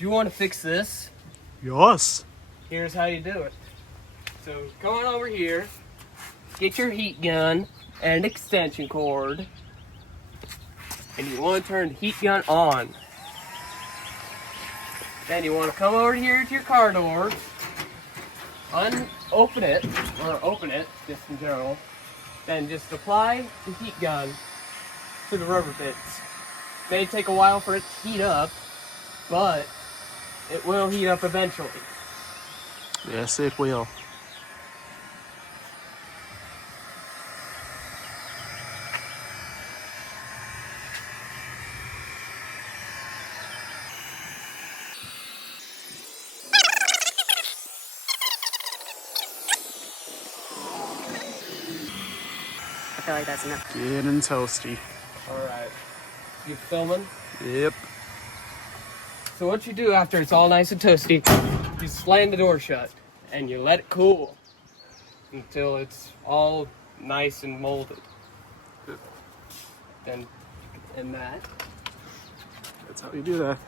you want to fix this? Yes. Here's how you do it. So come on over here, get your heat gun and extension cord, and you want to turn the heat gun on. Then you want to come over here to your car door, open it, just in general. Then just apply the heat gun to the rubber bits. May take a while for it to heat up, but it will heat up eventually. Yes, it will. I feel like that's enough. Getting toasty. Alright. You filming? Yep. So what you do after it's all nice and toasty, you slam the door shut and you let it cool until it's all nice and molded. Then, and that. That's how you do that.